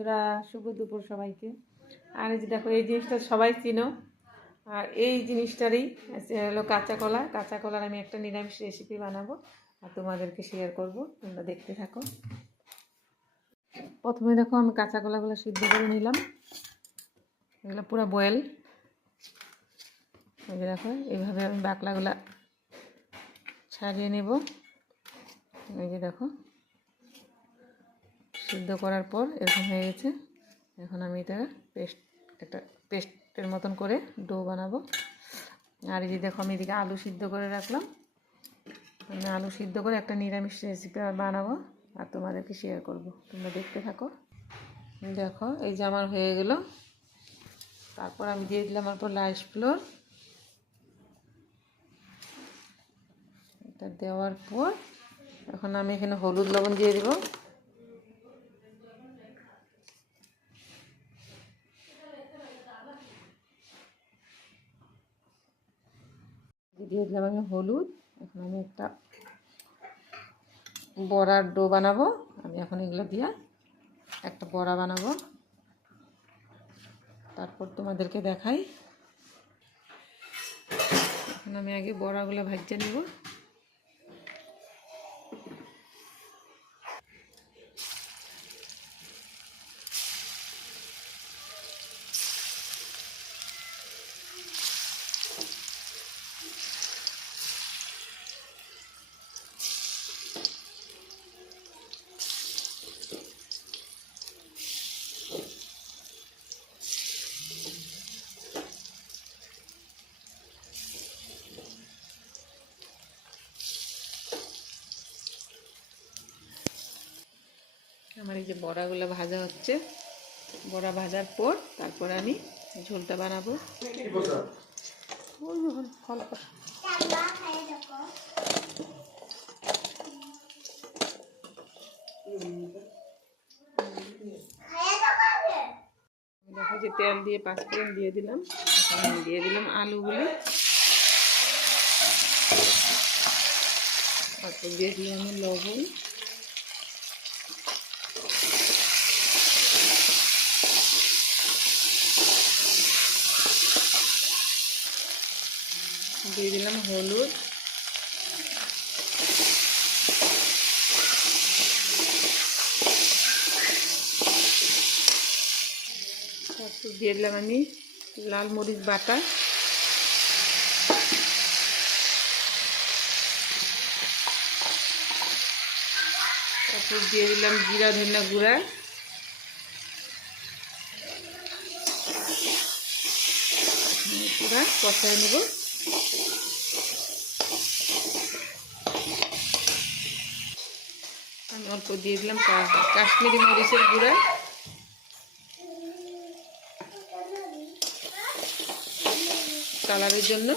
বন্ধুরা, শুভ দুপুর সবাইকে। আর এই যে দেখো, এই জিনিসটা সবাই চিনো। আর এই জিনিসটারই হলো কাঁচা কলা। কাঁচা কলার আমি একটা নিরামিষ রেসিপি বানাবো আর তোমাদেরকে শেয়ার করব, তোমরা দেখতে থাকো। প্রথমে দেখো, আমি কাঁচা কলাগুলো সিদ্ধ করে নিলাম। এগুলো পুরো বয়েল। এই যে দেখো, এইভাবে আমি বাকলাগুলা ছাড়িয়ে নেব। এই যে দেখো, সিদ্ধ করার পর এরকম হয়ে গেছে। এখন আমি এটা একটা পেস্টের মতন করে ডো বানাবো। আর এই যে দেখো, আমি এদিকে আলু সিদ্ধ করে রাখলাম। আমি আলু সিদ্ধ করে একটা নিরামিষ রেসিপি বানাবো আর তোমাদেরকে শেয়ার করব, তোমরা দেখতে থাকো। দেখো, এই যে আমার হয়ে গেল। তারপর আমি দিয়ে দিলাম অল্প রাইস ফ্লোর। এটা দেওয়ার পর এখন আমি এখানে হলুদ লবণ দিয়ে দিব। দিয়ে দিলাম আমি হলুদ। এখন আমি একটা বড়ার ডো বানাবো। আমি এখন এগুলো দিয়ে একটা বড়া বানাবো, তারপর তোমাদেরকে দেখাই। এখন আমি আগে বড়াগুলো ভাজতে নেব। আমার এই যে বড়াগুলো ভাজা হচ্ছে। বড়া ভাজার পর তারপর আমি ঝোলটা বানাবো। দেখো যে তেল দিয়ে 5 ফোড়ন দিয়ে দিলাম। এখন আমি দিয়ে দিলাম আলুগুলি। তারপর দিয়ে দিলাম আমি লবণ। দিয়ে দিলাম হলুদ। তারপর দিয়ে দিলাম আমি লাল মরিচ বাটা। তারপর দিয়ে দিলাম জিরা ধনিয়া গুঁড়া। পুরা কষায় নেব। আমি অল্প দিয়ে দিলাম কাশ্মীরি মরিচের গুঁড়া। কালারের জন্য।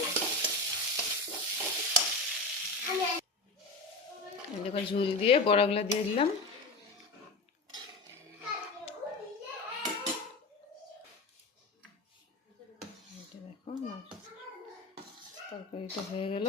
দেখুন, ঝুল দিয়ে বড়াগুলো দিয়ে দিলাম। দেখো, তরকারিটা হয়ে গেল।